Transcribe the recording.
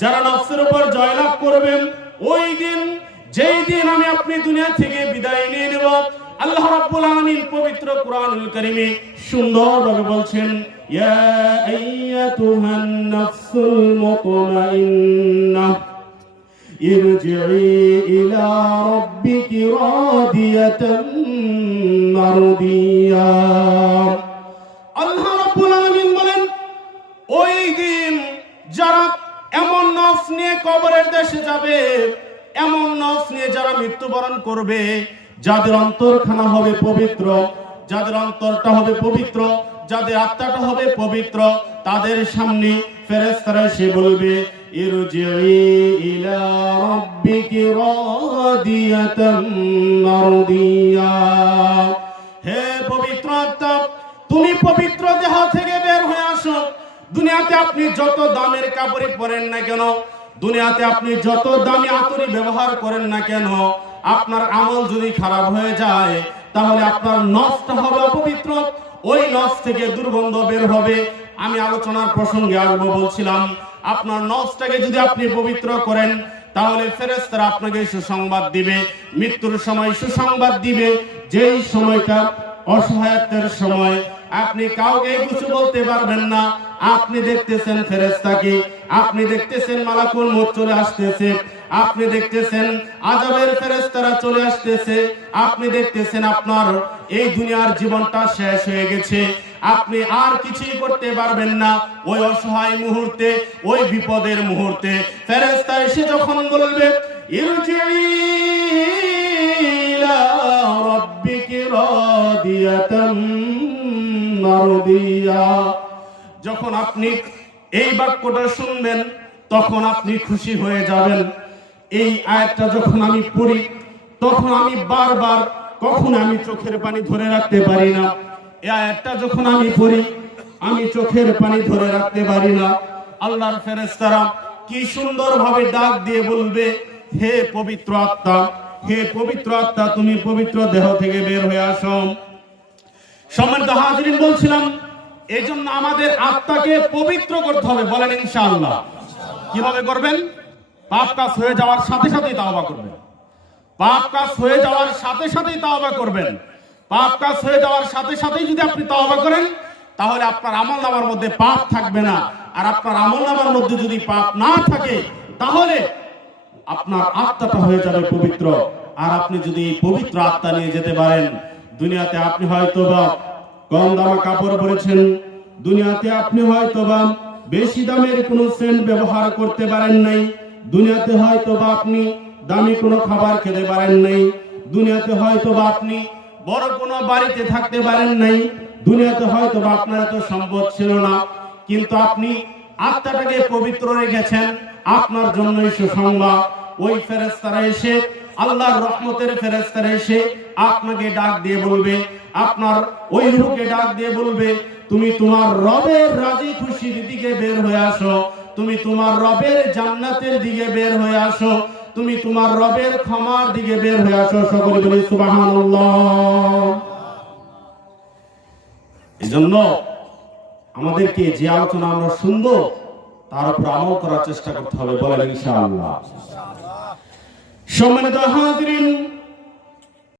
যারা নফসের উপর জয়লাভ করবেন, ওই দিন, যেই দিন আমি আপনি দুনিয়া থেকে বিদায় নিয়ে নেব, আল্লাহ রাব্বুল আলামিন পবিত্র কুরআনুল কারীমে সুন্দরভাবে বলছেন, ইয়া আইয়াতুহান নাফসুল মুতমাইন্না ইরজিই ইলা রাব্বিকি রাদিয়াতান মারদিয়া। আল্লাহ রাব্বুল আলামিন বলেন, ওই দিন যারা এমন নফস নিয়ে কবরের দেশে যাবে, এমন নফস নিয়ে যারা মৃত্যুবরণ করবে, যাদের অন্তরখানা হবে পবিত্র, যাদের অন্তরটা হবে পবিত্র, যাদের আত্মাটা হবে পবিত্র, তাদের সামনে ফেরেশতারা সে বলবে ইলা রাব্বিকি রাদিয়াতাম মারদিয়া। দুনিয়াতে আপনি যত দামের কাপড়ই পরেন না কেন, দুনিয়াতে আপনি যত দামি আতরি ব্যবহার করেন না কেন, আপনার আমল যদি খারাপ হয়ে যায়, তাহলে আপনার নফটা হবে অপবিত্র। ওই নফ থেকে দুর্গন্ধ বের হবে। আমি আলোচনার প্রসঙ্গে আসব বলছিলাম, আপনার নফসটাকে যদি আপনি পবিত্র করেন, তাহলে ফেরেশতারা আপনাকে সুসংবাদ দিবে, মৃত্যুর সময় সুসংবাদ দিবে। যেই সময়টা অসহায়ত্বের সময় আপনি কাউকে কিছু বলতে পারবেন না। আপনি দেখতেছেন ফেরেশতাকে আপনি দেখতেছেন মালাকুল মউত চলে আসতেছে। আপনি দেখতেছেন আজাবের ফেরেস্তারা চলে আসতেছে। আপনি দেখতেছেন আপনার এই দুনিয়ার জীবনটা শেষ হয়ে গেছে। আপনি আর কিছুই করতে পারবেন না ওই অসহায় মুহূর্তে, ওই বিপদের মুহূর্তে। ফেরেস্তা এসে যখন বলবে ইরজিই ইলা রাব্বিকি মারদিয়া যখন আপনি এই বাক্যটা শুনবেন, তখন আপনি খুশি হয়ে যাবেন। এই আয়াতটা যখন আমি পড়ি, তখন আমি বারবার কখন আমি চোখের পানি ধরে রাখতে পারি না। এই আয়াতটা যখন আমি পড়ি, আমি চোখের পানি ধরে রাখতে পারি না। আল্লাহর ফেরেশতারা কি সুন্দরভাবে ডাক দিয়ে বলবে, হে পবিত্র আত্মা, হে পবিত্র আত্মা, তুমি পবিত্র দেহ থেকে বের হয়ে আসো। সম্মানিত হাজরিন বলছিলাম এই জন্য আমাদের আত্মাকে পবিত্র করতে হবে, বলেন ইনশাআল্লাহ। কীভাবে করবেন? পাপ কাজ হয়ে যাওয়ার সাথে সাথেই তাওবা করবেন। পাপ কাজ হয়ে যাওয়ার সাথে সাথেই তাওবা করবেন। পাপ কাজ হয়ে যাওয়ার সাথে সাথেই যদি আপনি তাওবা করেন, তাহলে আপনার আমল নামার মধ্যে পাপ থাকবে না। আর আপনার আমল নামার মধ্যে যদি পাপ না থাকে, তাহলে আপনার আত্মাটা হয়ে যাবে পবিত্র। আর আপনি যদি পবিত্র আত্মা নিয়ে যেতে পারেন দুনিয়াতে আপনি হয়তো বা কম দামে কাপড় পরেছেন, দুনিয়াতে আপনি হয়তো বা বেশি দামের কোনো সেন্ট ব্যবহার করতে পারেন নাই, দুনিয়াতে হয়তো বা আপনি দামি কোনো খাবার খেতে পারেন নাই, দুনিয়াতে হয়তো বা আপনি বড় কোনো বাড়িতে থাকতে পারেন নাই, দুনিয়াতে হয়তো বা আপনার এত সম্পদ ছিল না। কিন্তু আপনি আত্মাটাকে পবিত্র রেখেছেন, আপনার জন্যই সুসংবাদ। ওই ফেরেস্তারা এসে আল্লাহর রহমতের ফেরেস্তারা এসে আপনাকে ডাক দিয়ে বলবে, আপনার ওই রূহকে ডাক দিয়ে বলবে, তুমি তোমার রবের রাজি খুশির দিকে বের হয়ে আসো, তুমি তোমার রবের জান্নাতের দিকে বের হয়ে আসো, তুমি তোমার রবের ক্ষমার দিকে বের হয়ে আসো। সকলে বলি, সুবহানাল্লাহ। এই জন্য আমাদেরকে যে আলোচনা আমরা শুনব, তার উপর আমল করার চেষ্টা করতে হবে, বলেন ইনশাআল্লাহ। সম্মানিত হাজিরিন